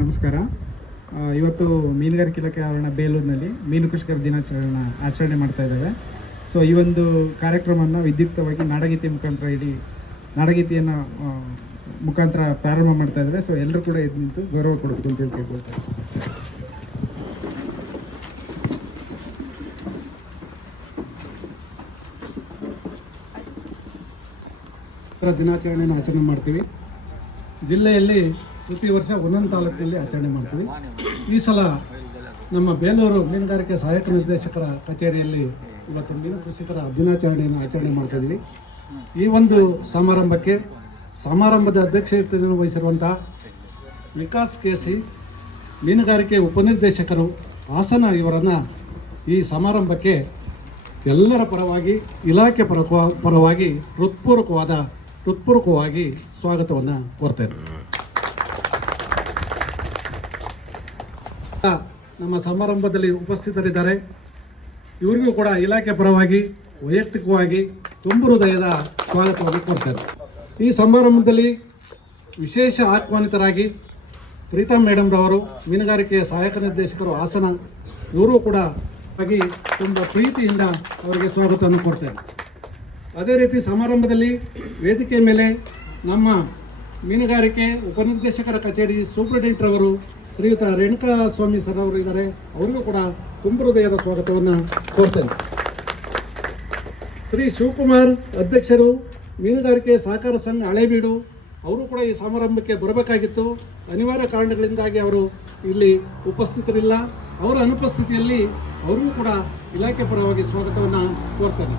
ನಮಸ್ಕಾರ. ಇವತ್ತು ಮೀನುಗಾರಿಕೆ ಇಲಾಖೆ ಆವರಣ ಬೇಲೂರಿನಲ್ಲಿ ಮೀನು ಕೃಷಿಕರ ದಿನಾಚರಣೆ ಆಚರಣೆ ಮಾಡ್ತಾ ಇದ್ದಾವೆ. ಸೊ ಈ ಒಂದು ಕಾರ್ಯಕ್ರಮವನ್ನು ವಿದ್ಯುಕ್ತವಾಗಿ ನಾಡಗೀತೆ ಮುಖಾಂತರ ಇಡೀ ನಾಡಗೀತೆಯನ್ನು ಮುಖಾಂತರ ಪ್ರಾರಂಭ ಮಾಡ್ತಾ ಇದ್ದಾವೆ. ಸೊ ಎಲ್ಲರೂ ಕೂಡ ಇದು ನಿಂತು ಗೌರವ ಕೊಡಬೇಕು ಅಂತ ಹೇಳಿ ಕೇಳ್ಕೊಳ್ತಾರೆ ದಿನಾಚರಣೆಯನ್ನು ಆಚರಣೆ ಮಾಡ್ತೀವಿ. ಜಿಲ್ಲೆಯಲ್ಲಿ ಪ್ರತಿ ವರ್ಷ ಒಂದೊಂದು ತಾಲೂಕಿನಲ್ಲಿ ಆಚರಣೆ ಮಾಡ್ತೀವಿ. ಈ ಸಲ ನಮ್ಮ ಬೇಲೂರು ಮೀನುಗಾರಿಕೆ ಸಹಾಯಕ ನಿರ್ದೇಶಕರ ಕಚೇರಿಯಲ್ಲಿ ಇವತ್ತು ಮೀನು ಕೃಷಿಕರ ದಿನಾಚರಣೆಯನ್ನು ಆಚರಣೆ ಮಾಡ್ತಾ ಇದ್ದೀವಿ ಈ ಒಂದು ಸಮಾರಂಭಕ್ಕೆ ಸಮಾರಂಭದ ಅಧ್ಯಕ್ಷತೆಯನ್ನು ವಹಿಸಿರುವಂತಹ ವಿಕಾಸ್ ಕೆಸಿ ಮೀನುಗಾರಿಕೆ ಉಪನಿರ್ದೇಶಕರು ಹಾಸನ ಇವರನ್ನು ಈ ಸಮಾರಂಭಕ್ಕೆ ಎಲ್ಲರ ಪರವಾಗಿ, ಇಲಾಖೆ ಪರ ಪರವಾಗಿ ಹೃತ್ಪೂರ್ವಕವಾದ, ಹೃತ್ಪೂರ್ವಕವಾಗಿ ಸ್ವಾಗತವನ್ನು ಕೋರ್ತೇನೆ ನಮ್ಮ ಸಮಾರಂಭದಲ್ಲಿ ಉಪಸ್ಥಿತರಿದ್ದಾರೆ. ಇವರಿಗೂ ಕೂಡ ಇಲಾಖೆ ಪರವಾಗಿ, ವೈಯಕ್ತಿಕವಾಗಿ ತುಂಬ ಹೃದಯದ ಸ್ವಾಗತವನ್ನು ಕೊಡ್ತಾರೆ ಈ ಸಮಾರಂಭದಲ್ಲಿ ವಿಶೇಷ ಆಹ್ವಾನಿತರಾಗಿ ಪ್ರೀತಾ ಮೇಡಮ್ ರವರು, ಮೀನುಗಾರಿಕೆಯ ಸಹಾಯಕ ನಿರ್ದೇಶಕರು ಹಾಸನ, ಇವರು ಕೂಡ ಆಗಿ ತುಂಬ ಪ್ರೀತಿಯಿಂದ ಅವರಿಗೆ ಸ್ವಾಗತವನ್ನು ಕೊಡ್ತಾರೆ ಅದೇ ರೀತಿ ಸಮಾರಂಭದಲ್ಲಿ ವೇದಿಕೆ ಮೇಲೆ ನಮ್ಮ ಮೀನುಗಾರಿಕೆ ಉಪನಿರ್ದೇಶಕರ ಕಚೇರಿ ಸೂಪರಿಂಟೆಂಡೆಂಟ್ ರವರು ಶ್ರೀಯುತ ರೇಣುಕಾ ಸ್ವಾಮಿ ಸರ್ ಅವರು ಇದ್ದಾರೆ. ಅವರಿಗೂ ಕೂಡ ತುಂಬ ಹೃದಯದ ಸ್ವಾಗತವನ್ನು ಕೋರ್ತೇನೆ. ಶ್ರೀ ಶಿವಕುಮಾರ್ ಅಧ್ಯಕ್ಷರು, ಮೀನುಗಾರಿಕೆ ಸಹಕಾರ ಸಂಘ ಹಳೇಬೀಡು, ಅವರು ಕೂಡ ಈ ಸಮಾರಂಭಕ್ಕೆ ಬರಬೇಕಾಗಿತ್ತು. ಅನಿವಾರ್ಯ ಕಾರಣಗಳಿಂದಾಗಿ ಅವರು ಇಲ್ಲಿ ಉಪಸ್ಥಿತರಿಲ್ಲ. ಅವರ ಅನುಪಸ್ಥಿತಿಯಲ್ಲಿ ಅವರಿಗೂ ಕೂಡ ಇಲಾಖೆ ಪರವಾಗಿ ಸ್ವಾಗತವನ್ನು ಕೋರ್ತೇನೆ.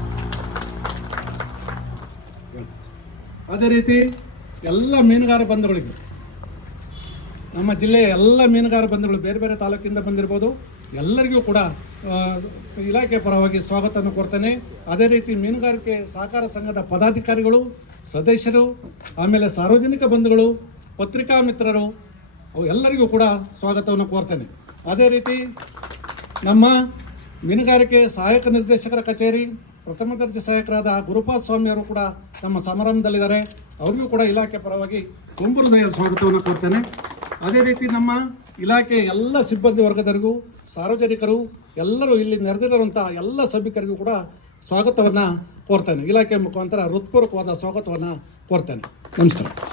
ಅದೇ ರೀತಿ ಎಲ್ಲ ಮೀನುಗಾರ ಬಂಧುಗಳಿಗೆ ನಮ್ಮ ಜಿಲ್ಲೆಯ ಎಲ್ಲ ಮೀನುಗಾರ ಬಂಧುಗಳು ಬೇರೆ ಬೇರೆ ತಾಲೂಕಿಂದ ಬಂದಿರ್ಬೋದು, ಎಲ್ಲರಿಗೂ ಕೂಡ ಇಲಾಖೆ ಪರವಾಗಿ ಸ್ವಾಗತವನ್ನು ಕೊಡ್ತೇನೆ. ಅದೇ ರೀತಿ ಮೀನುಗಾರಿಕೆ ಸಹಕಾರ ಸಂಘದ ಪದಾಧಿಕಾರಿಗಳು, ಸದಸ್ಯರು, ಆಮೇಲೆ ಸಾರ್ವಜನಿಕ ಬಂಧುಗಳು, ಪತ್ರಿಕಾ ಮಿತ್ರರು ಎಲ್ಲರಿಗೂ ಕೂಡ ಸ್ವಾಗತವನ್ನು ಕೋರ್ತೇನೆ. ಅದೇ ರೀತಿ ನಮ್ಮ ಮೀನುಗಾರಿಕೆ ಸಹಾಯಕ ನಿರ್ದೇಶಕರ ಕಚೇರಿ, ಪ್ರಥಮ ದರ್ಜೆ ಸಹಾಯಕರಾದ ಗುರುಪಾದ ಸ್ವಾಮಿ ಅವರು ಕೂಡ ನಮ್ಮ ಸಮಾರಂಭದಲ್ಲಿದ್ದಾರೆ. ಅವರಿಗೂ ಕೂಡ ಇಲಾಖೆ ಪರವಾಗಿ ತುಂಬ ಹೃದಯ ಸ್ವಾಗತವನ್ನು ಕೊಡ್ತೇನೆ ಅದೇ ರೀತಿ ನಮ್ಮ ಇಲಾಖೆ ಎಲ್ಲ ಸಿಬ್ಬಂದಿ ವರ್ಗದವರಿಗೂ, ಸಾರ್ವಜನಿಕರು, ಎಲ್ಲರೂ ಇಲ್ಲಿ ನೆರೆದಿರುವಂಥ ಎಲ್ಲ ಸಭಿಕರಿಗೂ ಕೂಡ ಸ್ವಾಗತವನ್ನು ಕೋರ್ತೇನೆ. ಇಲಾಖೆ ಮುಖಾಂತರ ಹೃತ್ಪೂರ್ವಕವಾದ ಸ್ವಾಗತವನ್ನು ಕೋರ್ತೇನೆ. ನಮಸ್ಕಾರ.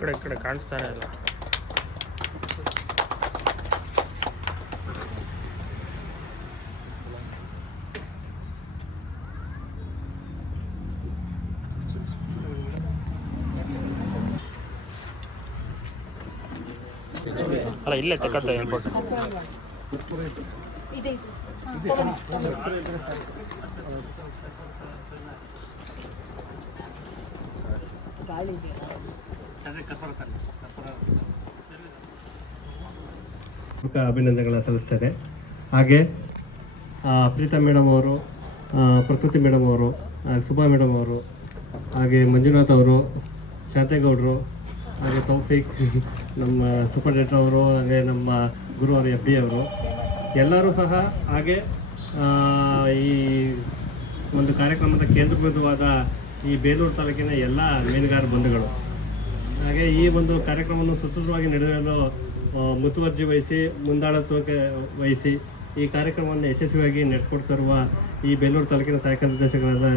ಕಡೆ ಕಡೆ ಕಾಣಿಸ್ತಾನೆ ಇಲ್ಲ. ಅಲ್ಲ, ಇಲ್ಲೇ ತಕ್ಕಂತ ಏರ್ಪೋರ್ಟ್ ಅಭಿನಂದನೆಗಳನ್ನ ಸಲ್ಲಿಸ್ತೇನೆ. ಹಾಗೆ ಪ್ರೀತಾ ಮೇಡಮ್ ಅವರು ಪ್ರಕೃತಿ ಮೇಡಮ್ ಅವರು ಸುಭಾ ಮೇಡಮ್ ಅವರು, ಹಾಗೆ ಮಂಜುನಾಥ್ ಅವರು, ಶಾಂತೇಗೌಡರು ಹಾಗೆ ತೌಫಿಕ್, ನಮ್ಮ ಸೂಪರ್ಡೆಂಟರ್ ಅವರು, ಹಾಗೆ ನಮ್ಮ ಗುರು ಅವರು ಎಫ್ ಡಿ ಅವರು. ಎಲ್ಲರೂ ಸಹ ಹಾಗೆ ಈ ಒಂದು ಕಾರ್ಯಕ್ರಮದ ಕೇಂದ್ರಬಿಂದುವಾದ ಈ ಬೇಲೂರು ತಾಲೂಕಿನ ಎಲ್ಲ ಮೀನುಗಾರ ಬಂಧುಗಳು. ಹಾಗೆ ಈ ಒಂದು ಕಾರ್ಯಕ್ರಮವನ್ನು ಸುಸೂತ್ರವಾಗಿ ನಡೆಯಲು ಮುತುವರ್ಜಿ ವಹಿಸಿ, ಮುಂದಾಳತ್ವಕ್ಕೆ ವಹಿಸಿ ಈ ಕಾರ್ಯಕ್ರಮವನ್ನು ಯಶಸ್ವಿಯಾಗಿ ನಡೆಸ್ಕೊಡ್ತಿರುವ ಈ ಬೇಲೂರು ತಾಲೂಕಿನ ಸಹಾಯಕ ನಿರ್ದೇಶಕರಾದ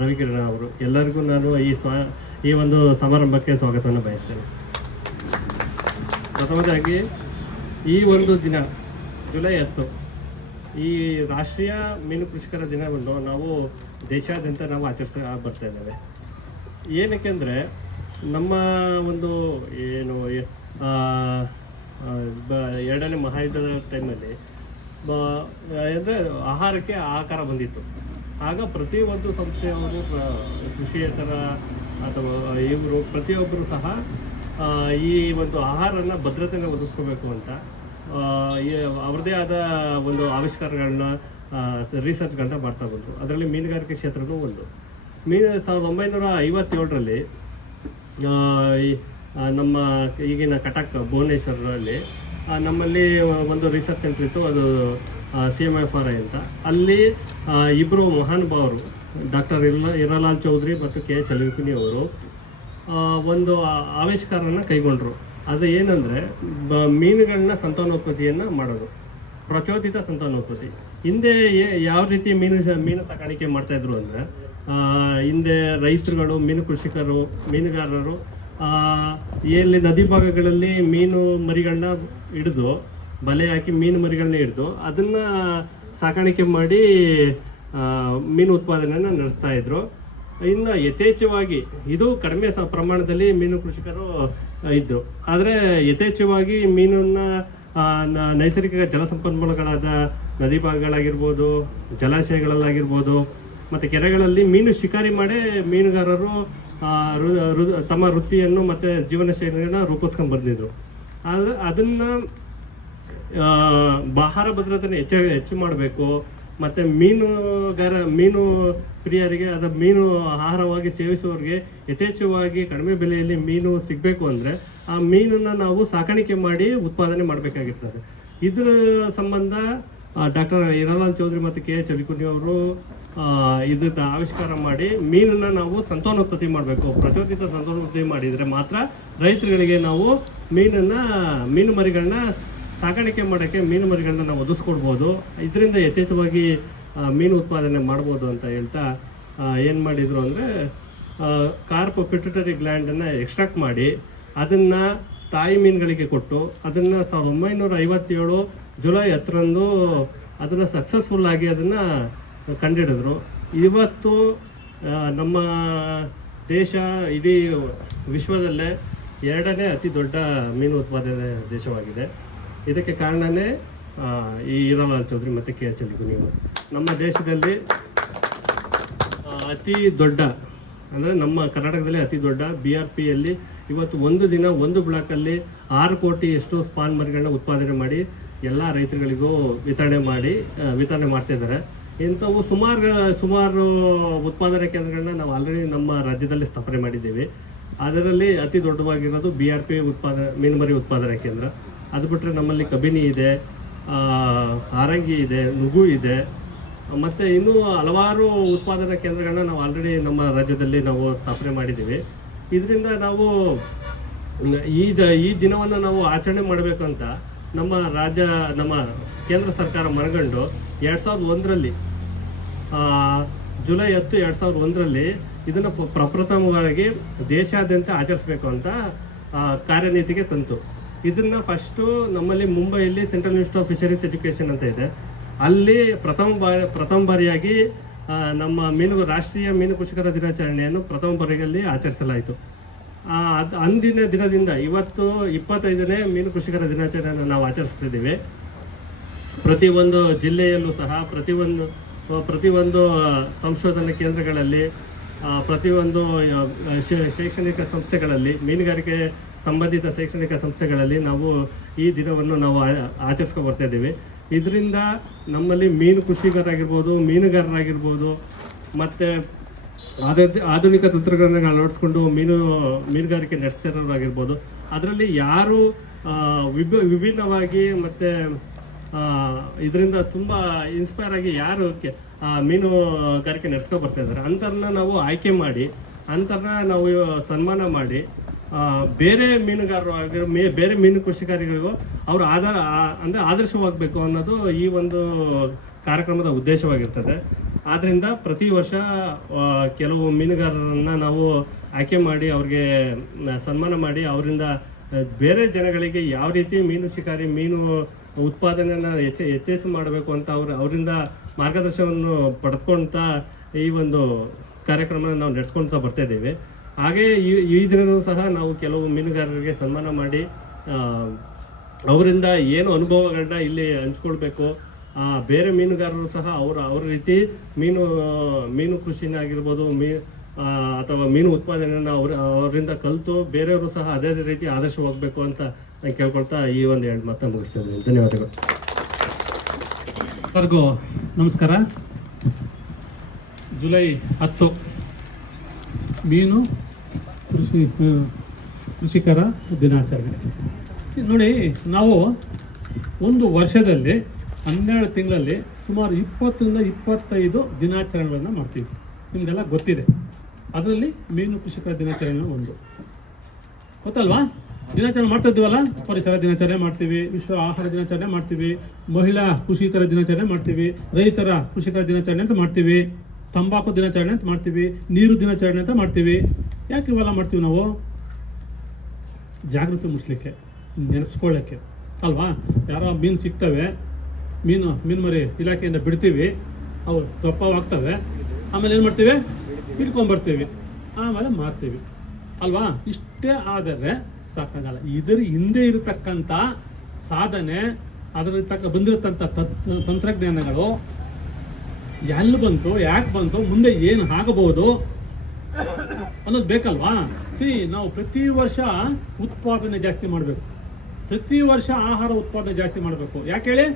ರವಿಕಿರಣ ಅವರು ಎಲ್ಲರಿಗೂ ನಾನು ಈ ಸ್ವ, ಈ ಒಂದು ಸಮಾರಂಭಕ್ಕೆ ಸ್ವಾಗತವನ್ನು ಬಯಸ್ತೇನೆ. ಪ್ರಥಮದಾಗಿ, ಈ ಒಂದು ದಿನ, ಜುಲೈ ಹತ್ತು, ಈ ರಾಷ್ಟ್ರೀಯ ಮೀನು ಕೃಷಿಕರ ದಿನವನ್ನು ನಾವು ದೇಶಾದ್ಯಂತ ನಾವು ಆಚರಿಸ್ತಾ ಬರ್ತಾ ಇದ್ದೇವೆ. ಏನಕ್ಕೆ ಅಂದರೆ ನಮ್ಮ ಒಂದು ಏನು ಬ- ಎರಡನೇ ಮಹಾಯುದ್ಧದ ಟೈಮಲ್ಲಿ ಅಂದರೆ ಆಹಾರಕ್ಕೆ ಆಕಾರ ಬಂದಿತ್ತು. ಆಗ ಪ್ರತಿಯೊಂದು ಸಂಸ್ಥೆಯವರು ಕೃಷಿಯೇತರ ಅಥವಾ ಇವರು ಪ್ರತಿಯೊಬ್ಬರು ಸಹ ಈ ಒಂದು ಆಹಾರನ ಭದ್ರತೆನ ಒದಗಿಸ್ಕೋಬೇಕು ಅಂತ. ಅವರದೇ ಆದ ಒಂದು ಆವಿಷ್ಕಾರಗಳನ್ನ ರಿಸರ್ಚ್ಗಳನ್ನ ಮಾಡ್ತಾ ಬಂತು ಅದರಲ್ಲಿ ಮೀನುಗಾರಿಕೆ ಕ್ಷೇತ್ರನೂ ಒಂದು. ಮೀನು ಸಾವಿರದ ಒಂಬೈನೂರ ಐವತ್ತೇಳರಲ್ಲಿ ನಮ್ಮ ಈಗಿನ ಕಟಕ್ ಭುವನೇಶ್ವರದಲ್ಲಿ ನಮ್ಮಲ್ಲಿ ಒಂದು ರಿಸರ್ಚ್ ಸೆಂಟರ್ ಇತ್ತು. ಅದು C M F R I ಅಂತ. ಅಲ್ಲಿ ಇಬ್ಬರು ಮಹಾನುಭಾವರು ಡಾಕ್ಟರ್ ಇರ್ಲ ಇರಲಾಲ್ ಚೌಧರಿ ಮತ್ತು ಕೆ ಚಲವಿಕುನಿ ಅವರು ಒಂದು ಆವಿಷ್ಕಾರನ ಕೈಗೊಂಡ್ರು. ಅದು ಏನಂದರೆ, ಬ ಮೀನುಗಳನ್ನ ಸಂತಾನೋತ್ಪತ್ತಿಯನ್ನು ಮಾಡೋದು. ಪ್ರಚೋದಿತ ಸಂತಾನೋತ್ಪತ್ತಿ. ಹಿಂದೆ ಯಾವ ರೀತಿ ಮೀನು ಮೀನು ಸಾಕಾಣಿಕೆ ಮಾಡ್ತಾಯಿದ್ರು ಅಂದರೆ ಹಿಂದೆ ರೈತರುಗಳು, ಮೀನು ಕೃಷಿಕರು, ಮೀನುಗಾರರು ಎಲ್ಲಿ ನದಿ ಭಾಗಗಳಲ್ಲಿ ಮೀನು ಮರಿಗಳನ್ನ ಹಿಡಿದು ಬಲೆ ಹಾಕಿ ಮೀನು ಮರಿಗಳನ್ನ ಹಿಡಿದು ಅದನ್ನ ಸಾಕಾಣಿಕೆ ಮಾಡಿ ಮೀನು ಉತ್ಪಾದನೆಯನ್ನು ನಡೆಸ್ತಾ ಇದ್ರು. ಇನ್ನು ಯಥೇಚ್ಛವಾಗಿ, ಇದು ಕಡಿಮೆ ಸ, ಪ್ರಮಾಣದಲ್ಲಿ ಮೀನು ಕೃಷಿಕರು ಇದ್ದರು ಆದರೆ ಯಥೇಚ್ಛವಾಗಿ ಮೀನನ್ನ ನೈಸರ್ಗಿಕ ಜಲಸಂಪನ್ಮೂಲಗಳಾದ ನದಿ ಭಾಗಗಳಾಗಿರ್ಬೋದು, ಜಲಾಶಯಗಳಲ್ಲಾಗಿರ್ಬೋದು, ಮತ್ತು ಕೆರೆಗಳಲ್ಲಿ ಮೀನು ಶಿಕಾರಿ ಮಾಡೇ ಮೀನುಗಾರರು ತಮ್ಮ ವೃತ್ತಿಯನ್ನು ಮತ್ತು ಜೀವನ ಶೈಲಿಯನ್ನು ರೂಪಿಸ್ಕೊಂಡು ಬಂದಿದ್ದರು ಆದರೆ ಅದನ್ನು ಆಹಾರ ಭದ್ರತೆಯನ್ನು ಹೆಚ್ಚು ಹೆಚ್ಚು ಮಾಡಬೇಕು. ಮತ್ತು ಮೀನುಗಾರ ಮೀನು ಪ್ರಿಯರಿಗೆ ಅದ ಮೀನು ಆಹಾರವಾಗಿ ಸೇವಿಸುವವರಿಗೆ ಯಥೇಚ್ಛವಾಗಿ ಕಡಿಮೆ ಬೆಲೆಯಲ್ಲಿ ಮೀನು ಸಿಗಬೇಕು ಅಂದರೆ ಆ ಮೀನನ್ನು ನಾವು ಸಾಕಾಣಿಕೆ ಮಾಡಿ ಉತ್ಪಾದನೆ ಮಾಡಬೇಕಾಗಿರ್ತದೆ. ಇದ್ರ ಸಂಬಂಧ ಡಾಕ್ಟರ್ ಹೀರಾಲಾಲ್ ಚೌಧರಿ ಮತ್ತು ಕೆ ಎಚ್ ಅಲಿಕುನಿ ಅವರು ಇದನ್ನ ಆವಿಷ್ಕಾರ ಮಾಡಿ ಮೀನನ್ನ ನಾವು ಸಂತಾನೋತ್ಪತ್ತಿ ಮಾಡಬೇಕು. ಪ್ರಚೋದಿತ ಸಂತಾನೋತ್ಪತ್ತಿ ಮಾಡಿದರೆ ಮಾತ್ರ ರೈತರುಗಳಿಗೆ ನಾವು ಮೀನನ್ನ, ಮೀನು ಮರಿಗಳನ್ನ ಸಾಗಾಣಿಕೆ ಮಾಡೋಕ್ಕೆ ಮೀನು ಮರಿಗಳನ್ನ ನಾವು ಒದಗಿಸ್ಕೊಡ್ಬೋದು. ಇದರಿಂದ ಯಥೇಚ್ಛವಾಗಿ ಮೀನು ಉತ್ಪಾದನೆ ಮಾಡ್ಬೋದು ಅಂತ ಹೇಳ್ತಾ ಏನು ಮಾಡಿದರು ಅಂದರೆ ಕಾರ್ಪ್ ಪಿಟ್ಯುಟರಿ ಗ್ಲ್ಯಾಂಡನ್ನು ಎಕ್ಸ್ಟ್ರಾಕ್ಟ್ ಮಾಡಿ, ಅದನ್ನು ತಾಯಿ ಮೀನುಗಳಿಗೆ ಕೊಟ್ಟು, ಅದನ್ನು ಸಾವಿರದ ಒಂಬೈನೂರ ಐವತ್ತೇಳು ಜುಲೈ ಹತ್ತರಂದು ಅದನ್ನು ಸಕ್ಸಸ್ಫುಲ್ ಆಗಿ ಅದನ್ನು ಕಂಡಿಡಿದ್ರು. ಇವತ್ತು ನಮ್ಮ ದೇಶ ಇಡೀ ವಿಶ್ವದಲ್ಲೇ ಎರಡನೇ ಅತಿ ದೊಡ್ಡ ಮೀನು ಉತ್ಪಾದನೆ ದೇಶವಾಗಿದೆ. ಇದಕ್ಕೆ ಕಾರಣನೇ ಈ ಈರಲಾಲ್ ಚೌಧರಿ ಮತ್ತು ಕೆ ಎಚ್ ನೀವು. ನಮ್ಮ ದೇಶದಲ್ಲಿ ಅತಿ ದೊಡ್ಡ, ಅಂದರೆ ನಮ್ಮ ಕರ್ನಾಟಕದಲ್ಲಿ ಅತಿ ದೊಡ್ಡ ಬಿ ಆರ್ ಪಿಯಲ್ಲಿ ಇವತ್ತು ಒಂದು ದಿನ ಒಂದು ಬ್ಲಾಕಲ್ಲಿ ಆರು ಕೋಟಿ ಎಷ್ಟು ಸ್ಪಾನ್ ಮರಿಗಳನ್ನ ಉತ್ಪಾದನೆ ಮಾಡಿ ಎಲ್ಲ ರೈತರುಗಳಿಗೂ ವಿತರಣೆ ಮಾಡಿ ವಿತರಣೆ ಮಾಡ್ತಾ ಇದ್ದಾರೆ. ಇಂಥವು ಸುಮಾರು ಸುಮಾರು ಉತ್ಪಾದನಾ ಕೇಂದ್ರಗಳನ್ನ ನಾವು ಆಲ್ರೆಡಿ ನಮ್ಮ ರಾಜ್ಯದಲ್ಲಿ ಸ್ಥಾಪನೆ ಮಾಡಿದ್ದೀವಿ. ಅದರಲ್ಲಿ ಅತಿ ದೊಡ್ಡವಾಗಿರೋದು ಬಿ ಆರ್ ಪಿ ಉತ್ಪಾದನೆ ಮೀನುಮರಿ ಉತ್ಪಾದನಾ ಕೇಂದ್ರ. ಅದು ಬಿಟ್ಟರೆ ನಮ್ಮಲ್ಲಿ ಕಬಿನಿ ಇದೆ ಹಾರಂಗಿ ಇದೆ ನುಗು ಇದೆ. ಮತ್ತು ಇನ್ನೂ ಹಲವಾರು ಉತ್ಪಾದನಾ ಕೇಂದ್ರಗಳನ್ನ ನಾವು ಆಲ್ರೆಡಿ ನಮ್ಮ ರಾಜ್ಯದಲ್ಲಿ ನಾವು ಸ್ಥಾಪನೆ ಮಾಡಿದ್ದೀವಿ. ಇದರಿಂದ ನಾವು, ಈ ಈ ದಿನವನ್ನು ನಾವು ಆಚರಣೆ ಮಾಡಬೇಕಂತ ನಮ್ಮ ರಾಜ್ಯ, ನಮ್ಮ ಕೇಂದ್ರ ಸರ್ಕಾರ ಮನಗಂಡು ಎರಡು ಸಾವಿರದ ಒಂದರಲ್ಲಿ ಜುಲೈ ಹತ್ತು ಎರಡು ಸಾವಿರದ ಒಂದರಲ್ಲಿ ಇದನ್ನು ಪ್ರ- ಪ್ರಪ್ರಥಮವಾಗಿ ದೇಶಾದ್ಯಂತ ಆಚರಿಸಬೇಕು ಅಂತ ಕಾರ್ಯನೀತಿಗೆ ತಂತು. ಇದನ್ನ ಫಸ್ಟು ನಮ್ಮಲ್ಲಿ ಮುಂಬೈಯಲ್ಲಿ central institute of fisheries education ಅಂತ ಇದೆ. ಅಲ್ಲಿ ಪ್ರಥಮ ಬಾರಿ ಪ್ರಥಮ ಬಾರಿಯಾಗಿ ನಮ್ಮ ಮೀನು ರಾಷ್ಟ್ರೀಯ ಮೀನು ಕೃಷಿಕರ ದಿನಾಚರಣೆಯನ್ನು ಪ್ರಥಮ ಬಾರಿಯಲ್ಲಿ ಆಚರಿಸಲಾಯಿತು. ಆ, ಅಂದಿನ ದಿನದಿಂದ ಇವತ್ತು ಇಪ್ಪತ್ತೈದನೇ ಮೀನು ಕೃಷಿಕರ ದಿನಾಚರಣೆಯನ್ನು ನಾವು ಆಚರಿಸ್ತಿದ್ದೀವಿ. ಪ್ರತಿಯೊಂದು ಜಿಲ್ಲೆಯಲ್ಲೂ ಸಹ ಪ್ರತಿಯೊಂದು ಪ್ರತಿಯೊಂದು ಸಂಶೋಧನೆ ಕೇಂದ್ರಗಳಲ್ಲಿ ಪ್ರತಿಯೊಂದು ಶೈಕ್ಷಣಿಕ ಸಂಸ್ಥೆಗಳಲ್ಲಿ ಮೀನುಗಾರಿಕೆ ಸಂಬಂಧಿತ ಶೈಕ್ಷಣಿಕ ಸಂಸ್ಥೆಗಳಲ್ಲಿ ನಾವು ಈ ದಿನವನ್ನು ನಾವು ಆಚರಿಸ್ಕೊಂಡು ಬರ್ತಾ ಇದ್ದೀವಿ. ಇದರಿಂದ ನಮ್ಮಲ್ಲಿ ಮೀನು ಕೃಷಿಕರಾಗಿರ್ಬೋದು ಮೀನುಗಾರರಾಗಿರ್ಬೋದು, ಮತ್ತು ಆಧುನಿಕ ತಂತ್ರಜ್ಞಾನಗಳನ್ನು ಅಳವಡಿಸ್ಕೊಂಡು ಮೀನು, ಮೀನುಗಾರಿಕೆ ನಡೆಸ್ತಿರೋರಾಗಿರ್ಬೋದು. ಅದರಲ್ಲಿ ಯಾರು ವಿಭ, ವಿಭಿನ್ನವಾಗಿ ಮತ್ತು ಇದರಿಂದ ತುಂಬ ಇನ್ಸ್ಪೈರ್ ಆಗಿ ಯಾರು ಮೀನುಗಾರಿಕೆ ನಡೆಸ್ಕೊ ಬರ್ತಾ ಇದ್ದಾರೆ. ಅಂಥವ್ರನ್ನ ನಾವು ಆಯ್ಕೆ ಮಾಡಿ ಅಂಥವ್ರನ್ನ ನಾವು ಸನ್ಮಾನ ಮಾಡಿ ಬೇರೆ ಮೀನುಗಾರರು ಮೇ, ಬೇರೆ ಮೀನು ಕೃಷಿಕಾರಿಗಳಿಗೂ ಅವರು ಆಧಾರ ಅಂದರೆ ಆದರ್ಶವಾಗಬೇಕು ಅನ್ನೋದು ಈ ಒಂದು ಕಾರ್ಯಕ್ರಮದ ಉದ್ದೇಶವಾಗಿರ್ತದೆ. ಆದ್ದರಿಂದ ಪ್ರತಿ ವರ್ಷ ಕೆಲವು ಮೀನುಗಾರರನ್ನು ನಾವು ಆಯ್ಕೆ ಮಾಡಿ ಅವ್ರಿಗೆ ಸನ್ಮಾನ ಮಾಡಿ ಅವರಿಂದ ಬೇರೆ ಜನಗಳಿಗೆ ಯಾವ ರೀತಿ ಮೀನು ಶಿಕಾರಿ, ಮೀನು ಉತ್ಪಾದನೆಯನ್ನು ಹೆಚ್ಚು, ಹೆಚ್ಚೆಚ್ಚು ಮಾಡಬೇಕು ಅಂತ ಅವ್ರು, ಅವರಿಂದ ಮಾರ್ಗದರ್ಶನವನ್ನು ಪಡೆದುಕೊಳ್ತಾ ಈ ಒಂದು ಕಾರ್ಯಕ್ರಮನ ನಾವು ನಡೆಸ್ಕೊಳ್ತಾ ಬರ್ತಾ ಇದ್ದೀವಿ. ಹಾಗೆ ಈ ಸಹ ನಾವು ಕೆಲವು ಮೀನುಗಾರರಿಗೆ ಸನ್ಮಾನ ಮಾಡಿ ಅವರಿಂದ ಏನು ಅನುಭವಗಳನ್ನ ಇಲ್ಲಿ ಹಂಚ್ಕೊಳ್ಬೇಕು ಬೇರೆ ಮೀನುಗಾರರು ಸಹ ಅವರ, ಅವ್ರ ರೀತಿ ಮೀನು ಮೀನು ಕೃಷಿನ ಆಗಿರ್ಬೋದು, ಮೀ ಅಥವಾ ಮೀನು ಉತ್ಪಾದನೆಯನ್ನು ಅವ್ರ, ಅವರಿಂದ ಕಲಿತು ಬೇರೆಯವರು ಸಹ ಅದೇ ರೀತಿ ಆದರ್ಶ ಹೋಗ್ಬೇಕು ಅಂತ ನಾನು ಕೇಳ್ಕೊಳ್ತಾ ಈ ಒಂದು ಎರಡು ಮಾತನ್ನು ಮುಗಿಸ್ತಾ ಧನ್ಯವಾದಗಳು. ಎಲ್ಲರಿಗೂ ನಮಸ್ಕಾರ. ಜುಲೈ ಹತ್ತು, ಮೀನು ಕೃಷಿ ಕೃಷಿಕರ ದಿನಾಚರಣೆ. ನೋಡಿ, ನಾವು ಒಂದು ವರ್ಷದಲ್ಲಿ ಹನ್ನೆರಡು ತಿಂಗಳಲ್ಲಿ ಸುಮಾರು ಇಪ್ಪತ್ತರಿಂದ ಇಪ್ಪತ್ತೈದು ದಿನಾಚರಣೆಗಳನ್ನು ಮಾಡ್ತೀವಿ. ನಿಮಗೆಲ್ಲ ಗೊತ್ತಿದೆ. ಅದರಲ್ಲಿ ಮೀನು ಕೃಷಿಕರ ದಿನಾಚರಣೆ ಒಂದು. ಗೊತ್ತಲ್ವಾ? ದಿನಾಚರಣೆ ಮಾಡ್ತಾ ಇದ್ದೀವಲ್ಲ? ಪರಿಸರ ದಿನಾಚರಣೆ ಮಾಡ್ತೀವಿ, ವಿಶ್ವ ಆಹಾರ ದಿನಾಚರಣೆ ಮಾಡ್ತೀವಿ, ಮಹಿಳಾ ಕೃಷಿಕರ ದಿನಾಚರಣೆ ಮಾಡ್ತೀವಿ, ರೈತರ ಕೃಷಿಕರ ದಿನಾಚರಣೆ ಅಂತ ಮಾಡ್ತೀವಿ. ತಂಬಾಕು ದಿನಾಚರಣೆ ಅಂತ ಮಾಡ್ತೀವಿ, ನೀರು ದಿನಾಚರಣೆ ಅಂತ ಮಾಡ್ತೀವಿ. ಯಾಕೆ ಇವೆಲ್ಲ ಮಾಡ್ತೀವಿ ನಾವು? ಜಾಗೃತಿ ಮೂಡಿಸ್ಲಿಕ್ಕೆ, ನೆನೆಸ್ಕೊಳ್ಳೋಕ್ಕೆ. ಅಲ್ವಾ? ಯಾರೋ ಮೀನು ಸಿಗ್ತವೆ, ಮೀನು ಮೀನು ಮರಿ ಇಲಾಖೆಯಿಂದ ಬಿಡ್ತೀವಿ, ಅವು ದಪ್ಪವಾಗ್ತವೆ. ಆಮೇಲೆ ಏನು ಮಾಡ್ತೀವಿ? ಹಿಡ್ಕೊಂಬರ್ತೀವಿ. ಆಮೇಲೆ ಮಾರ್ತೀವಿ. ಅಲ್ವಾ? ಇಷ್ಟೇ ಆದರೆ ಸಾಕಾಗಲ್ಲ. ಇದರ ಹಿಂದೆ ಇರತಕ್ಕಂಥ ಸಾಧನೆ ಅದರ ತಕ್ಕ ಬಂದಿರತಕ್ಕಂಥ ತತ್ ತಂತ್ರಜ್ಞಾನಗಳು ಎಲ್ಲಿ ಬಂತು, ಯಾಕೆ ಬಂತು, ಮುಂದೆ ಏನು ಆಗಬಹುದು ಅನ್ನೋದು ಬೇಕಲ್ವಾ? ಸಿ ನಾವು ಪ್ರತಿ ವರ್ಷ ಉತ್ಪಾದನೆ ಜಾಸ್ತಿ ಮಾಡಬೇಕು. ಪ್ರತಿ ವರ್ಷ ಆಹಾರ ಉತ್ಪಾದನೆ ಜಾಸ್ತಿ ಮಾಡಬೇಕು. ಯಾಕೆ ಹೇಳಿ?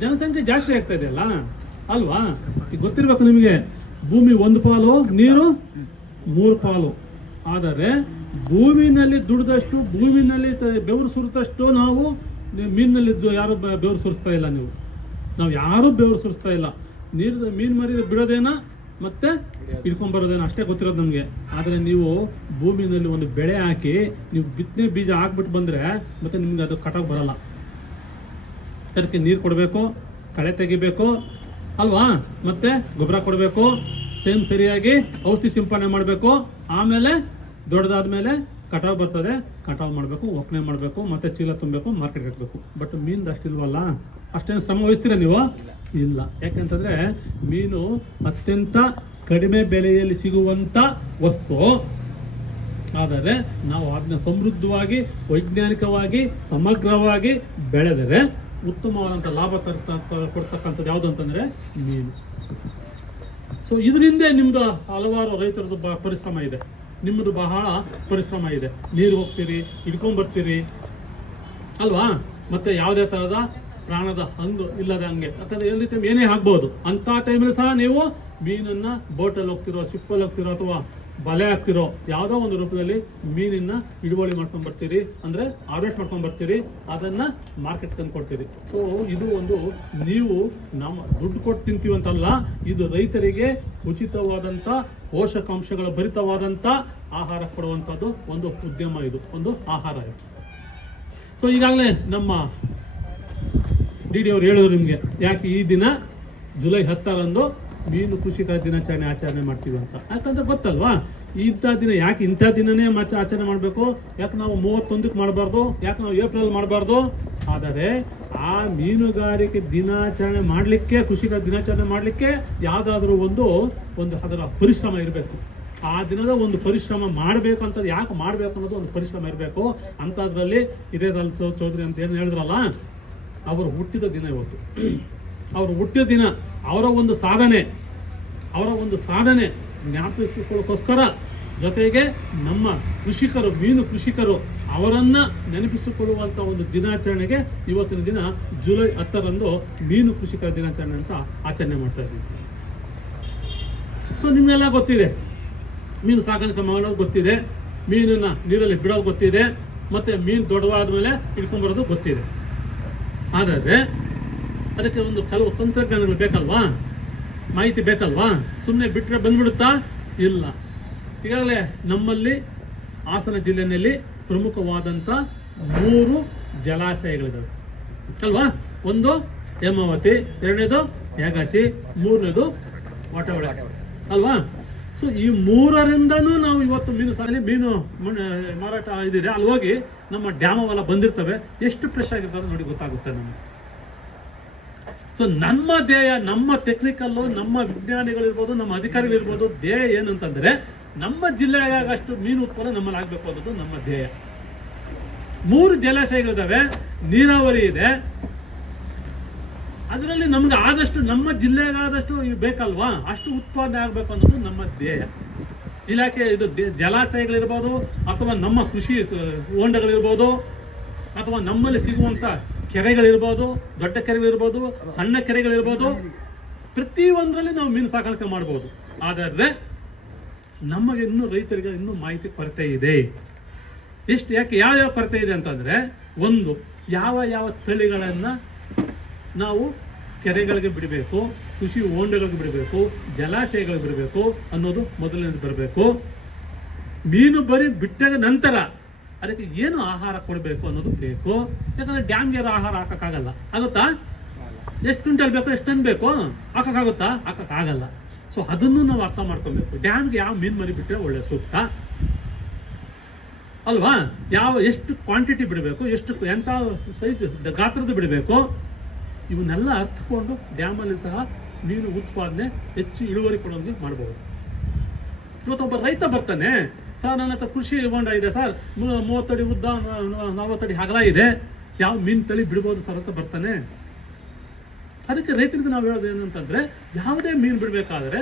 ಜನಸಂಖ್ಯೆ ಜಾಸ್ತಿ ಆಗ್ತಾ ಇದೆ ಅಲ್ಲ? ಅಲ್ವಾ? ಗೊತ್ತಿರ್ಬೇಕು ನಿಮಗೆ. ಭೂಮಿ ಒಂದು ಪಾಲು, ನೀರು ಮೂರು ಪಾಲು. ಆದರೆ ಭೂಮಿನಲ್ಲಿ ದುಡಿದಷ್ಟು, ಭೂಮಿನಲ್ಲಿ ಬೆವರು ಸುರಿದಷ್ಟು ನಾವು ಮೀನಿನಲ್ಲಿ ದು- ಯಾರು ಬೆವರು ಸುರಿಸ್ತಾ ಇಲ್ಲ ನೀವು. ನಾವು ಯಾರೂ ಬೆವರು ಸುರಿಸ್ತಾ ಇಲ್ಲ. ನೀರು ಮೀನು ಮರಿ ಬಿಡೋದೇನ ಮತ್ತೆ ಇಟ್ಕೊಂಡ್ಬರೋದೇನ ಅಷ್ಟೇ ಗೊತ್ತಿರೋದು ನಮಗೆ. ಆದರೆ ನೀವು ಭೂಮಿನಲ್ಲಿ ಒಂದು ಬೆಳೆ ಹಾಕಿ ನೀವು ಬಿತ್ತನೆ ಬೀಜ ಹಾಕ್ಬಿಟ್ಟು ಬಂದರೆ ಮತ್ತೆ ನಿಮ್ಗೆ ಅದು ಕಟಾವು ಬರಲ್ಲ. ಅದಕ್ಕೆ ನೀರು ಕೊಡಬೇಕು ಕಳೆ ತೆಗಿಬೇಕು ಅಲ್ವಾ? ಮತ್ತೆ ಗೊಬ್ಬರ ಕೊಡಬೇಕು ಟೈಮ್ ಸರಿಯಾಗಿ ಔಷಧಿ ಸಿಂಪಡಣೆ ಮಾಡಬೇಕು ಆಮೇಲೆ ದೊಡ್ಡದಾದ್ಮೇಲೆ ಕಟಾವು ಬರ್ತದೆ ಕಟಾವು ಮಾಡಬೇಕು ಒಕ್ಕಣೆ ಮಾಡಬೇಕು ಮತ್ತೆ ಚೀಲ ತುಂಬಬೇಕು ಮಾರ್ಕೆಟ್ಗೆ ಹಾಕಬೇಕು. ಬಟ್ ಮೀನ್ದು ಅಷ್ಟಿಲ್ವಲ್ಲ? ಅಷ್ಟೇನು ಶ್ರಮ ವಹಿಸ್ತೀರಾ ನೀವು? ಇಲ್ಲ. ಯಾಕಂತಂದರೆ ಮೀನು ಅತ್ಯಂತ ಕಡಿಮೆ ಬೆಲೆಯಲ್ಲಿ ಸಿಗುವಂಥ ವಸ್ತು. ಆದರೆ ನಾವು ಅದನ್ನ ಸಮೃದ್ಧವಾಗಿ, ವೈಜ್ಞಾನಿಕವಾಗಿ, ಸಮಗ್ರವಾಗಿ ಬೆಳೆದರೆ ಉತ್ತಮವಾದಂಥ ಲಾಭ ತರ್ತ, ಕೊಡ್ತಕ್ಕಂಥದ್ದು ಯಾವುದು ಅಂತಂದರೆ ಮೀನು. ಸೊ ಇದರಿಂದ ನಿಮ್ಮದು ಹಲವಾರು ರೈತರದ್ದು ಬ, ಪರಿಶ್ರಮ ಇದೆ. ನಿಮ್ಮದು ಬಹಳ ಪರಿಶ್ರಮ ಇದೆ. ನೀರು ಹೋಗ್ತೀರಿ ಹಿಡ್ಕೊಂಬರ್ತೀರಿ ಅಲ್ವಾ? ಮತ್ತೆ ಯಾವುದೇ ಥರದ ಪ್ರಾಣದ ಹಂಗು ಇಲ್ಲದ ಹಂಗೆ. ಅಥವಾ ಎಲ್ಲಿ ಟೈಮ್ ಏನೇ ಆಗ್ಬೋದು. ಅಂಥ ಟೈಮಲ್ಲಿ ಸಹ ನೀವು ಮೀನನ್ನ ಬೋಟಲ್ಲಿ ಹೋಗ್ತಿರೋ ಚಿಪ್ಪಲ್ಲಿ ಹೋಗ್ತಿರೋ ಅಥವಾ ಬಲೆ ಹಾಕ್ತಿರೋ, ಯಾವುದೋ ಒಂದು ರೂಪದಲ್ಲಿ ಮೀನಿನ ಹಿಡುವಳಿ ಮಾಡ್ಕೊಂಡು ಬರ್ತೀರಿ. ಅಂದ್ರೆ ಹಾರ್ವೆಸ್ಟ್ ಮಾಡ್ಕೊಂಡು ಬರ್ತೀರಿ. ಅದನ್ನ ಮಾರ್ಕೆಟ್ ತಂದು ಕೊಡ್ತೀರಿ. ಸೊ ಇದು ಒಂದು ನೀವು ನಮ್ಮ ದುಡ್ಡು ಕೊಟ್ಟು ತಿಂತೀವಿ ಅಂತಲ್ಲ, ಇದು ರೈತರಿಗೆ ಉಚಿತವಾದಂಥ ಪೋಷಕಾಂಶಗಳ ಭರಿತವಾದಂಥ ಆಹಾರ ಕೊಡುವಂಥದ್ದು ಒಂದು ಉದ್ಯಮ ಇದು. ಒಂದು ಆಹಾರ ಇದು. ಸೊ ಈಗಾಗಲೇ ನಮ್ಮ ಡಿ ಡಿ ಅವ್ರು ಹೇಳಿದ್ರು ನಿಮಗೆ. ಯಾಕೆ ಈ ದಿನ ಜುಲೈ ಹತ್ತರಂದು ಮೀನು ಕೃಷಿಕರ ದಿನಾಚರಣೆ ಆಚರಣೆ ಮಾಡ್ತೀವಿ ಅಂತ. ಯಾಕಂದ್ರೆ ಗೊತ್ತಲ್ವಾ? ಇಂಥ ದಿನ ಯಾಕೆ ಇಂಥ ದಿನನೇ ಮಾಚ ಆಚರಣೆ ಮಾಡಬೇಕು? ಯಾಕೆ ನಾವು ಮೂವತ್ತೊಂದಕ್ಕೆ ಮಾಡಬಾರ್ದು? ಯಾಕೆ ನಾವು ಏಪ್ರಿಲ್ ಮಾಡಬಾರ್ದು? ಆದರೆ ಆ ಮೀನುಗಾರಿಕೆ ದಿನಾಚರಣೆ ಮಾಡಲಿಕ್ಕೆ ಕೃಷಿಕರ ದಿನಾಚರಣೆ ಮಾಡಲಿಕ್ಕೆ ಯಾವುದಾದ್ರೂ ಒಂದು ಒಂದು ಅದರ ಪರಿಶ್ರಮ ಇರಬೇಕು. ಆ ದಿನದ ಒಂದು ಪರಿಶ್ರಮ ಮಾಡಬೇಕು ಅಂತ ಯಾಕೆ ಮಾಡಬೇಕು ಅನ್ನೋದು ಒಂದು ಪರಿಶ್ರಮ ಇರಬೇಕು. ಅಂಥದ್ರಲ್ಲಿ ಇದೇ ಚೌಧರಿ ಅಂತ ಏನು ಹೇಳಿದ್ರಲ್ಲ ಅವರು ಹುಟ್ಟಿದ ದಿನ ಇವತ್ತು. ಅವರು ಹುಟ್ಟಿದ ದಿನ ಅವರ ಒಂದು ಸಾಧನೆ, ಅವರ ಒಂದು ಸಾಧನೆ ಜ್ಞಾಪಿಸಿಕೊಳ್ಳೋಕ್ಕೋಸ್ಕರ ಜೊತೆಗೆ ನಮ್ಮ ಕೃಷಿಕರು, ಮೀನು ಕೃಷಿಕರು ಅವರನ್ನು ನೆನಪಿಸಿಕೊಳ್ಳುವಂಥ ಒಂದು ದಿನಾಚರಣೆಗೆ ಇವತ್ತಿನ ದಿನ ಜುಲೈ ಹತ್ತರಂದು ಮೀನು ಕೃಷಿಕರ ದಿನಾಚರಣೆ ಅಂತ ಆಚರಣೆ ಮಾಡ್ತಾ ಇದ್ದೀವಿ. ಸೊ ನಿಮಗೆಲ್ಲ ಗೊತ್ತಿದೆ. ಮೀನು ಸಾಕಾಣಿಕೆ ಮಾಡೋದು ಗೊತ್ತಿದೆ. ಮೀನನ್ನ ನೀರಲ್ಲಿ ಬಿಡೋದು ಗೊತ್ತಿದೆ. ಮತ್ತೆ ಮೀನು ದೊಡ್ಡವಾದ ಮೇಲೆ ಹಿಡ್ಕೊಂಬರೋದು ಗೊತ್ತಿದೆ. ಆದರೆ ಅದಕ್ಕೆ ಒಂದು ಕೆಲವು ತಂತ್ರಜ್ಞಾನಗಳು ಬೇಕಲ್ವಾ? ಮಾಹಿತಿ ಬೇಕಲ್ವಾ? ಸುಮ್ಮನೆ ಬಿಟ್ಟರೆ ಬಂದ್ಬಿಡುತ್ತಾ? ಇಲ್ಲ. ಈಗಾಗಲೇ ನಮ್ಮಲ್ಲಿ ಹಾಸನ ಜಿಲ್ಲೆಯಲ್ಲಿ ಪ್ರಮುಖವಾದಂಥ ಮೂರು ಜಲಾಶಯಗಳಿದ್ದಾವೆ ಅಲ್ವಾ? ಒಂದು ಹೇಮಾವತಿ, ಎರಡನೇದು ಯಾಗಾಚಿ, ಮೂರನೇದು ವಾಟವಳ ಅಲ್ವಾ? ಸೊ ಈ ಮೂರರಿಂದನೂ ನಾವು ಇವತ್ತು ಮೀನು ಸಾರಿ ಮೀನು ಮಾರಾಟ ಇದಿದೆ. ಅಲ್ಲಿ ಹೋಗಿ ನಮ್ಮ ಡ್ಯಾಮ್ ಅವೆಲ್ಲ ಬಂದಿರ್ತವೆ. ಎಷ್ಟು ಫ್ರೆಶ್ ಆಗಿರ್ತವೆ ನೋಡಿ ಗೊತ್ತಾಗುತ್ತೆ ನಮಗೆ. ಸೊ ನಮ್ಮ ಧ್ಯೇಯ, ನಮ್ಮ ಟೆಕ್ನಿಕಲ್ಲು ನಮ್ಮ ವಿಜ್ಞಾನಿಗಳಿರ್ಬೋದು, ನಮ್ಮ ಅಧಿಕಾರಿಗಳಿರ್ಬೋದು, ಧ್ಯೇಯ ಏನಂತಂದರೆ, ನಮ್ಮ ಜಿಲ್ಲೆಯಾಗಷ್ಟು ಮೀನು ಉತ್ಪನ್ನ ನಮ್ಮಲ್ಲಿ ಆಗಬೇಕು ಅನ್ನೋದು ನಮ್ಮ ಧ್ಯೇಯ. ಮೂರು ಜಲಾಶಯಗಳಿದ್ದಾವೆ ನೀರಾವರಿ ಇದೆ. ಅದರಲ್ಲಿ ನಮ್ಗೆ ಆದಷ್ಟು ನಮ್ಮ ಜಿಲ್ಲೆಗಾದಷ್ಟು ಬೇಕಲ್ವಾ? ಅಷ್ಟು ಉತ್ಪಾದನೆ ಆಗಬೇಕು ಅನ್ನೋದು ನಮ್ಮ ಧ್ಯೇಯ. ಇಲಾಖೆ ಇದು ಜಲಾಶಯಗಳಿರ್ಬೋದು, ಅಥವಾ ನಮ್ಮ ಕೃಷಿ ಹೊಂಡಗಳಿರ್ಬೋದು, ಅಥವಾ ನಮ್ಮಲ್ಲಿ ಸಿಗುವಂಥ ಕೆರೆಗಳಿರ್ಬೋದು, ದೊಡ್ಡ ಕೆರೆಗಳಿರ್ಬೋದು, ಸಣ್ಣ ಕೆರೆಗಳಿರ್ಬೋದು, ಪ್ರತಿಯೊಂದರಲ್ಲಿ ನಾವು ಮೀನು ಸಾಕಾಣಿಕೆ ಮಾಡ್ಬೋದು. ಆದರೆ ನಮಗೆ ಇನ್ನೂ ರೈತರಿಗೆ ಇನ್ನೂ ಮಾಹಿತಿ ಕೊರತೆ ಇದೆ. ಎಷ್ಟು ಯಾಕೆ ಯಾವ್ಯಾವ ಕೊರತೆ ಇದೆ ಅಂತಂದರೆ, ಒಂದು, ಯಾವ ಯಾವ ತಳಿಗಳನ್ನು ನಾವು ಕೆರೆಗಳಿಗೆ ಬಿಡಬೇಕು, ಕೃಷಿ ಹೊಂಡಗಳಿಗೆ ಬಿಡಬೇಕು, ಜಲಾಶಯಗಳಿಗೆ ಬಿಡಬೇಕು ಅನ್ನೋದು ಮೊದಲನೇದು ಬರಬೇಕು. ಮೀನು ಬರಿ ಬಿಟ್ಟಾಗ ನಂತರ ಅದಕ್ಕೆ ಏನು ಆಹಾರ ಕೊಡಬೇಕು ಅನ್ನೋದು ಬೇಕು. ಯಾಕಂದ್ರೆ ಡ್ಯಾಮ್ಗೆ ಆಹಾರ ಹಾಕೋಕ್ಕಾಗಲ್ಲ. ಆಗುತ್ತಾ? ಎಷ್ಟು ಕ್ವಿಂಟಲ್ ಬೇಕು ಎಷ್ಟು ಟನ್ ಬೇಕು. ಹಾಕೋಕ್ಕಾಗುತ್ತಾ? ಹಾಕೋಕ್ಕಾಗಲ್ಲ. ಸೊ ಅದನ್ನು ನಾವು ಅರ್ಥ ಮಾಡ್ಕೊಬೇಕು. ಡ್ಯಾಮ್ಗೆ ಯಾವ ಮೀನು ಮರಿ ಬಿಟ್ಟರೆ ಒಳ್ಳೆ ಸೂಕ್ತ? ಅಲ್ವಾ? ಯಾವ, ಎಷ್ಟು ಕ್ವಾಂಟಿಟಿ ಬಿಡಬೇಕು, ಎಷ್ಟು, ಎಂಥ ಸೈಜ್ ಗಾತ್ರದ ಬಿಡಬೇಕು? ಇವನ್ನೆಲ್ಲ ಅರ್ಥಕೊಂಡು ಡ್ಯಾಮಲ್ಲಿ ಸಹ ಮೀನು ಉತ್ಪಾದನೆ ಹೆಚ್ಚು ಇಳುವರಿ ಕೊಡೋದಕ್ಕೆ ಮಾಡ್ಬೋದು. ಇವತ್ತೊಬ್ಬ ರೈತ ಬರ್ತಾನೆ. ಸರ್, ನನ್ನ ಹತ್ರ ಕೃಷಿ ಹೊಂಡ ಇದೆ, ಸರ್. ಮೂವತ್ತಡಿ ಉದ್ದ ನಲ್ವತ್ತಡಿ ಅಗಲ ಇದೆ. ಯಾವ ಮೀನು ತಳಿ ಬಿಡ್ಬೋದು ಸರ್ ಅಂತ ಬರ್ತಾನೆ. ಅದಕ್ಕೆ ರೈತರಿಗೆ ನಾವು ಹೇಳೋದು ಏನಂತಂದರೆ, ಯಾವುದೇ ಮೀನು ಬಿಡಬೇಕಾದ್ರೆ,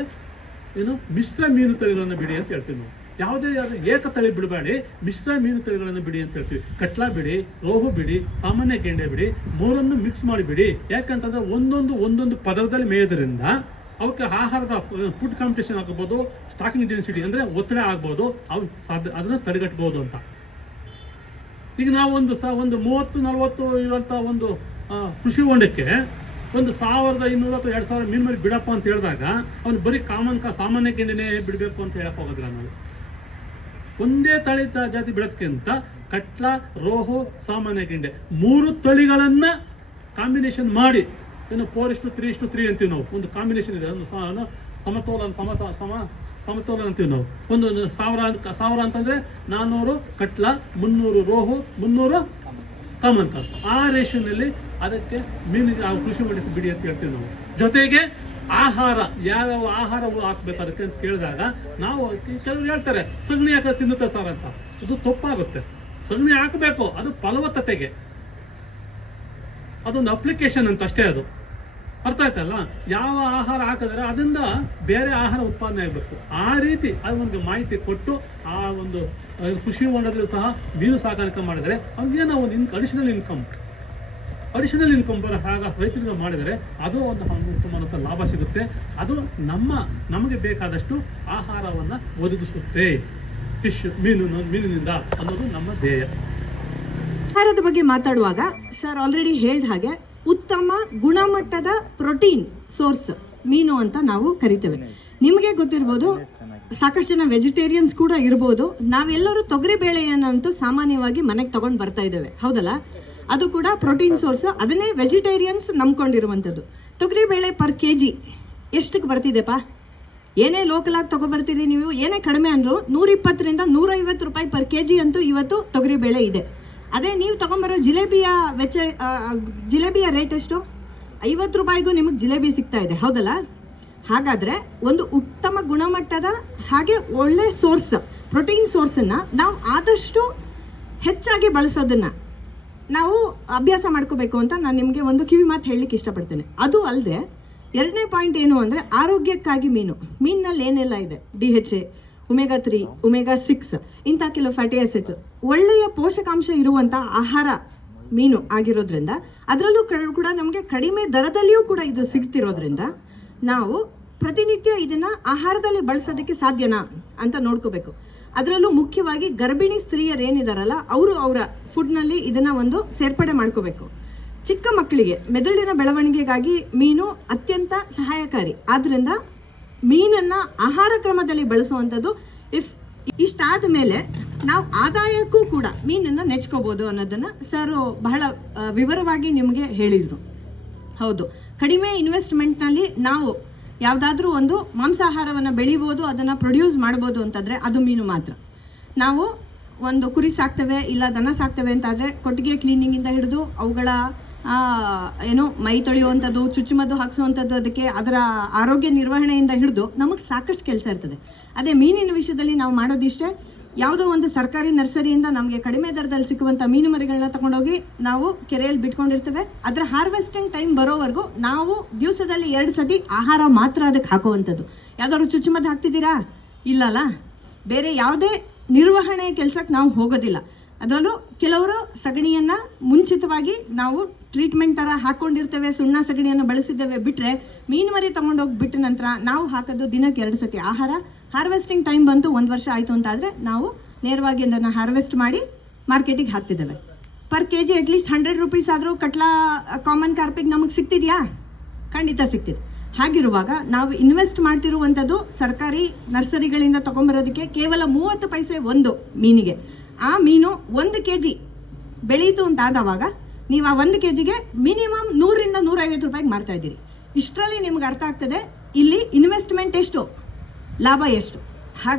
ಏನು ಮಿಶ್ರ ಮೀನು ತಳಿಗಳನ್ನು ಬಿಡಿ ಅಂತ ಹೇಳ್ತೀವಿ ನಾವು. ಯಾವುದೇ ಏಕ ತಳಿ ಬಿಡಬೇಡಿ, ಮಿಶ್ರ ಮೀನು ತಳಿಗಳನ್ನು ಬಿಡಿ ಅಂತ ಹೇಳ್ತೀವಿ. ಕಟ್ಲಾ ಬಿಡಿ, ರೋಹು ಬಿಡಿ, ಸಾಮಾನ್ಯ ಕೆಂಡೆ ಬಿಡಿ, ಮೂರನ್ನು ಮಿಕ್ಸ್ ಮಾಡಿ ಬಿಡಿ. ಯಾಕಂತಂದ್ರೆ ಒಂದೊಂದು ಒಂದೊಂದು ಪದರದಲ್ಲಿ ಮೇಯೋದ್ರಿಂದ ಅವಕ್ಕೆ ಆಹಾರದ ಫುಡ್ ಕಾಂಪಿಟೇಷನ್ ಆಗ್ಬೋದು ಸ್ಟಾಕಿಂಗ್ ಡೆನ್ಸಿಟಿ ಅಂದರೆ ಒತ್ತಡ ಆಗ್ಬೋದು, ಅವು ಸಾಧ್ಯ, ಅದನ್ನು ತಡೆಗಟ್ಬೋದು ಅಂತ. ಈಗ ನಾವು ಒಂದು ಸ, ಒಂದು ಮೂವತ್ತು, ನಲವತ್ತು ಇರುವಂಥ ಒಂದು ಕೃಷಿ ಹೊಂಡಕ್ಕೆ ಒಂದು ಸಾವಿರದ ಇನ್ನೂರ ಅಥವಾ ಎರಡು ಸಾವಿರ ಮೀನು ಮೇಲೆ ಬಿಡಪ್ಪ ಅಂತ ಹೇಳಿದಾಗ, ಅವನು ಬರೀ ಕಾಮನ್ ಕಾ, ಸಾಮಾನ್ಯ ಗೆಂಡೆನೇ ಬಿಡಬೇಕು ಅಂತ ಹೇಳಕ್ ಹೋಗೋದಿಲ್ಲ ನಾವು. ಒಂದೇ ತಳಿ ಜಾತಿ ಬೆಳೆದಕ್ಕಿಂತ ಕಟ್ಲ, ರೋಹು, ಸಾಮಾನ್ಯ ಗಿಂಡೆ ಮೂರು ತಳಿಗಳನ್ನು ಕಾಂಬಿನೇಷನ್ ಮಾಡಿ ಇನ್ನು ಫೋರ್ ಇಷ್ಟು ತ್ರೀ ಇಷ್ಟು ತ್ರೀ ಅಂತೀವಿ ನಾವು. ಒಂದು ಕಾಂಬಿನೇಷನ್ ಇದೆ. ಸ- ಸಮತೋಲನ ಸಮತ ಸಮ, ಸಮತೋಲನ ಅಂತೀವಿ ನಾವು. ಒಂದು ಸಾವಿರ ಸಾವಿರ ಅಂತಂದ್ರೆ ನಾನ್ನೂರು ಕಟ್ಲ, ಮುನ್ನೂರು, ರೋಹು, ಮುನ್ನೂರು ಕಾಮನ್ ಆ ರೇಷನ್ನಲ್ಲಿ ಅದಕ್ಕೆ ಮೀನಿಗೆ ಕೃಷಿ ಮಾಡಿ ಬಿಡಿ ಅಂತ ಹೇಳ್ತೀವಿ ನಾವು. ಜೊತೆಗೆ ಆಹಾರ, ಯಾವ್ಯಾವ ಆಹಾರಗಳು ಹಾಕ್ಬೇಕು ಅದಕ್ಕೆ ಅಂತ ಕೇಳಿದಾಗ ನಾವು ಕೆಲವರು ಹೇಳ್ತಾರೆ, ಸಗಣಿ ಹಾಕಿದ್ರೆ ತಿನ್ನುತ್ತೆ ಸರ್ ಅಂತ. ಅದು ತಪ್ಪಾಗುತ್ತೆ. ಸಗಣಿ ಹಾಕಬೇಕು, ಅದು ಫಲವತ್ತತೆಗೆ. ಅದೊಂದು ಅಪ್ಲಿಕೇಶನ್ ಅಂತ ಅಷ್ಟೇ ಅದು. ಅರ್ಥ ಆಯ್ತಲ್ಲ? ಯಾವ ಆಹಾರ ಹಾಕಿದ್ರೆ ಅದರಿಂದ ಬೇರೆ ಆಹಾರ ಉತ್ಪಾದನೆ ಆಗಬೇಕು. ಆ ರೀತಿ ಅದು ಒಂದು ಮಾಹಿತಿ ಕೊಟ್ಟು ಆ ಒಂದು ಕೃಷಿ ಹೊಂಡದಲ್ಲಿ ಸಹ ಮೀನು ಸಾಕಾಣಿಕೆ ಮಾಡಿದರೆ ಅವ್ರಿಗೆ ಒಂದು in additional income additional income ಬರ ಹಾಗ ರೈತರಿಗೆ ಮಾಡಿದರೆ ಅದು ಒಂದು ಉತ್ತಮವಾದಂಥ ಲಾಭ ಸಿಗುತ್ತೆ. ಅದು ನಮ್ಮ, ನಮಗೆ ಬೇಕಾದಷ್ಟು ಆಹಾರವನ್ನು ಒದಗಿಸುತ್ತೆ. ಫಿಶ್, ಮೀನು ಮೀನಿನಿಂದ ಅನ್ನೋದು ನಮ್ಮ ಧ್ಯೇಯ. ಆಹಾರದ ಬಗ್ಗೆ ಮಾತಾಡುವಾಗ ಸರ್ ಆಲ್ರೆಡಿ ಹೇಳಿದ ಹಾಗೆ ಉತ್ತಮ ಗುಣಮಟ್ಟದ ಪ್ರೋಟೀನ್ ಸೋರ್ಸ್ ಮೀನು ಅಂತ ನಾವು ಕರಿತೇವೆ. ನಿಮಗೆ ಗೊತ್ತಿರ್ಬೋದು ಸಾಕಷ್ಟು ಜನ ವೆಜಿಟೇರಿಯನ್ಸ್ ಕೂಡ ಇರ್ಬೋದು. ನಾವೆಲ್ಲರೂ ತೊಗರಿ ಬೇಳೆಯನ್ನಂತೂ ಸಾಮಾನ್ಯವಾಗಿ ಮನೆಗೆ ತಗೊಂಡು ಬರ್ತಾ ಇದ್ದೇವೆ. ಹೌದಲ್ಲ? ಅದು ಕೂಡ ಪ್ರೋಟೀನ್ ಸೋರ್ಸ್ ಅದನ್ನೇ ವೆಜಿಟೇರಿಯನ್ಸ್ ನಂಬ್ಕೊಂಡಿರುವಂಥದ್ದು. ತೊಗರಿ ಬೇಳೆ ಪರ್ ಕೆ ಜಿ ಎಷ್ಟಕ್ಕೆ ಬರ್ತಿದೆಪ್ಪ? ಏನೇ ಲೋಕಲ್ ಆಗಿ ತೊಗೊಬರ್ತೀರಿ ನೀವು, ಏನೇ ಕಡಿಮೆ ಅಂದ್ರು ನೂರಿಪ್ಪತ್ತರಿಂದ ನೂರೈವತ್ತು ರೂಪಾಯಿ ಪರ್ ಕೆ ಜಿ ಅಂತೂ ಇವತ್ತು ತೊಗರಿ ಬೇಳೆ ಇದೆ. ಅದೇ ನೀವು ತೊಗೊಂಬರೋ ಜಿಲೇಬಿಯ ವೆಚ್ಚ ಜಿಲೇಬಿಯ ರೇಟ್ ಎಷ್ಟು? ಐವತ್ತು ರೂಪಾಯಿಗೂ ನಿಮಗೆ ಜಿಲೇಬಿ ಸಿಗ್ತಾ ಇದೆ, ಹೌದಲ್ಲ? ಹಾಗಾದರೆ ಒಂದು ಉತ್ತಮ ಗುಣಮಟ್ಟದ ಹಾಗೆ ಒಳ್ಳೆ ಸೋರ್ಸ್ ಪ್ರೋಟೀನ್ ಸೋರ್ಸನ್ನು ನಾವು ಆದಷ್ಟು ಹೆಚ್ಚಾಗಿ ಬಳಸೋದನ್ನ ನಾವು ಅಭ್ಯಾಸ ಮಾಡ್ಕೋಬೇಕು ಅಂತ ನಾನು ನಿಮಗೆ ಒಂದು ಕಿವಿ ಮಾತು ಹೇಳಲಿಕ್ಕೆ ಇಷ್ಟಪಡ್ತೇನೆ. ಅದು ಅಲ್ಲದೆ ಎರಡನೇ ಪಾಯಿಂಟ್ ಏನು ಅಂದರೆ ಆರೋಗ್ಯಕ್ಕಾಗಿ ಮೀನು. ಮೀನಿನಲ್ಲಿ ಏನೆಲ್ಲ ಇದೆ? D H A omega three omega six ಇಂಥ ಕೆಲವು ಫ್ಯಾಟಿ ಆಸಿಡ್ಸ್ ಒಳ್ಳೆಯ ಪೋಷಕಾಂಶ ಇರುವಂಥ ಆಹಾರ ಮೀನು ಆಗಿರೋದ್ರಿಂದ, ಅದರಲ್ಲೂ ಕೂಡ ನಮಗೆ ಕಡಿಮೆ ದರದಲ್ಲಿಯೂ ಕೂಡ ಇದು ಸಿಗ್ತಿರೋದ್ರಿಂದ ನಾವು ಪ್ರತಿನಿತ್ಯ ಇದನ್ನು ಆಹಾರದಲ್ಲಿ ಬಳಸೋದಕ್ಕೆ ಸಾಧ್ಯನಾ ಅಂತ ನೋಡ್ಕೋಬೇಕು. ಅದರಲ್ಲೂ ಮುಖ್ಯವಾಗಿ ಗರ್ಭಿಣಿ ಸ್ತ್ರೀಯರು ಏನಿದಾರಲ್ಲ, ಅವರು ಅವರ ಫುಡ್ನಲ್ಲಿ ಇದನ್ನು ಒಂದು ಸೇರ್ಪಡೆ ಮಾಡ್ಕೋಬೇಕು. ಚಿಕ್ಕ ಮಕ್ಕಳಿಗೆ ಮೆದುಳಿನ ಬೆಳವಣಿಗೆಗಾಗಿ ಮೀನು ಅತ್ಯಂತ ಸಹಾಯಕಾರಿ. ಆದ್ದರಿಂದ ಮೀನನ್ನು ಆಹಾರ ಕ್ರಮದಲ್ಲಿ ಬಳಸುವಂಥದ್ದು ಇಫ್ ಇಷ್ಟಾದ ಮೇಲೆ ನಾವು ಆದಾಯಕ್ಕೂ ಕೂಡ ಮೀನನ್ನು ನೆಚ್ಕೋಬೋದು ಅನ್ನೋದನ್ನು ಸರ್ ಬಹಳ ವಿವರವಾಗಿ ನಿಮಗೆ ಹೇಳಿದರು. ಹೌದು. ಕಡಿಮೆ ಇನ್ವೆಸ್ಟ್ಮೆಂಟ್ನಲ್ಲಿ ನಾವು ಯಾವುದಾದ್ರೂ ಒಂದು ಮಾಂಸಾಹಾರವನ್ನು ಬೆಳಿಬೋದು, ಅದನ್ನು ಪ್ರೊಡ್ಯೂಸ್ ಮಾಡ್ಬೋದು ಅಂತಂದರೆ ಅದು ಮೀನು ಮಾತ್ರ. ನಾವು ಒಂದು ಕುರಿ ಸಾಕ್ತೇವೆ, ಇಲ್ಲ ದನ ಸಾಕ್ತೇವೆ ಅಂತಾದರೆ ಕೊಟ್ಟಿಗೆ ಕ್ಲೀನಿಂಗಿಂದ ಹಿಡಿದು ಅವುಗಳ ಏನು ಮೈ ತೊಳೆಯುವಂಥದ್ದು, ಚುಚ್ಚುಮದ್ದು ಹಾಕಿಸುವಂಥದ್ದು ಅದಕ್ಕೆ ಅದರ ಆರೋಗ್ಯ ನಿರ್ವಹಣೆಯಿಂದ ಹಿಡಿದು ನಮಗೆ ಸಾಕಷ್ಟು ಕೆಲಸ ಇರ್ತದೆ. ಅದೇ ಮೀನಿನ ವಿಷಯದಲ್ಲಿ ನಾವು ಮಾಡೋದಿಷ್ಟೇ ಯಾವುದೋ ಒಂದು ಸರ್ಕಾರಿ ನರ್ಸರಿಯಿಂದ ನಮಗೆ ಕಡಿಮೆ ದರದಲ್ಲಿ ಸಿಕ್ಕುವಂಥ ಮೀನು ಮರಿಗಳನ್ನ ತಗೊಂಡೋಗಿ ನಾವು ಕೆರೆಯಲ್ಲಿ ಬಿಟ್ಕೊಂಡಿರ್ತೇವೆ. ಅದರ ಹಾರ್ವೆಸ್ಟಿಂಗ್ ಟೈಮ್ ಬರೋವರೆಗೂ ನಾವು ದಿವಸದಲ್ಲಿ ಎರಡು ಸತಿ ಆಹಾರ ಮಾತ್ರ ಅದಕ್ಕೆ ಹಾಕುವಂಥದ್ದು. ಯಾವ್ದಾದ್ರು ಚುಚ್ಚುಮದ್ದು ಹಾಕ್ತಿದ್ದೀರಾ? ಇಲ್ಲಲ್ಲ. ಬೇರೆ ಯಾವುದೇ ನಿರ್ವಹಣೆ ಕೆಲಸಕ್ಕೆ ನಾವು ಹೋಗೋದಿಲ್ಲ. ಅದರಲ್ಲೂ ಕೆಲವರು ಸಗಣಿಯನ್ನು ಮುಂಚಿತವಾಗಿ ನಾವು ಟ್ರೀಟ್ಮೆಂಟ್ ಥರ ಹಾಕ್ಕೊಂಡಿರ್ತೇವೆ, ಸುಣ್ಣ ಸಗಣಿಯನ್ನು ಬಳಸಿದ್ದೇವೆ ಬಿಟ್ಟರೆ ಮೀನು ಮರಿ ತೊಗೊಂಡೋಗಿ ಬಿಟ್ಟ ನಂತರ ನಾವು ಹಾಕೋದು ದಿನಕ್ಕೆ ಎರಡು ಸತಿ ಆಹಾರ. ಹಾರ್ವೆಸ್ಟಿಂಗ್ ಟೈಮ್ ಬಂತು, ಒಂದು ವರ್ಷ ಆಯಿತು ಅಂತಾದರೆ ನಾವು ನೇರವಾಗಿ ಅದನ್ನು ಹಾರ್ವೆಸ್ಟ್ ಮಾಡಿ ಮಾರ್ಕೆಟಿಗೆ ಹಾಕ್ತಿದ್ದೇವೆ. Per K G at least hundred rupees ಆದರೂ ಕಟ್ಲಾ ಕಾಮನ್ ಕಾರ್ಪಿಗೆ ನಮಗೆ ಸಿಗ್ತಿದೆಯಾ? ಖಂಡಿತ ಸಿಗ್ತಿದೆ. ಹಾಗಿರುವಾಗ ನಾವು ಇನ್ವೆಸ್ಟ್ ಮಾಡ್ತಿರುವಂಥದ್ದು ಸರ್ಕಾರಿ ನರ್ಸರಿಗಳಿಂದ ತೊಗೊಂಬರೋದಕ್ಕೆ ಕೇವಲ ಮೂವತ್ತು ಪೈಸೆ ಒಂದು ಮೀನಿಗೆ. ಆ ಮೀನು ಒಂದು ಕೆ ಜಿ ಬೆಳೀತು ಅಂತಾದವಾಗ ನೀವು ಆ ಒಂದು ಕೆ ಜಿಗೆ ಮಿನಿಮಮ್ ನೂರರಿಂದ ನೂರೈವತ್ತು ರೂಪಾಯಿಗೆ ಮಾರ್ತಾ ಇದ್ದೀರಿ. ಇಷ್ಟರಲ್ಲಿ ನಿಮ್ಗೆ ಅರ್ಥ ಆಗ್ತದೆ, ಇಲ್ಲಿ ಇನ್ವೆಸ್ಟ್ಮೆಂಟ್ ಎಷ್ಟು? ಲಾಭ ಎಷ್ಟು? ಹಾಗಾಗಿ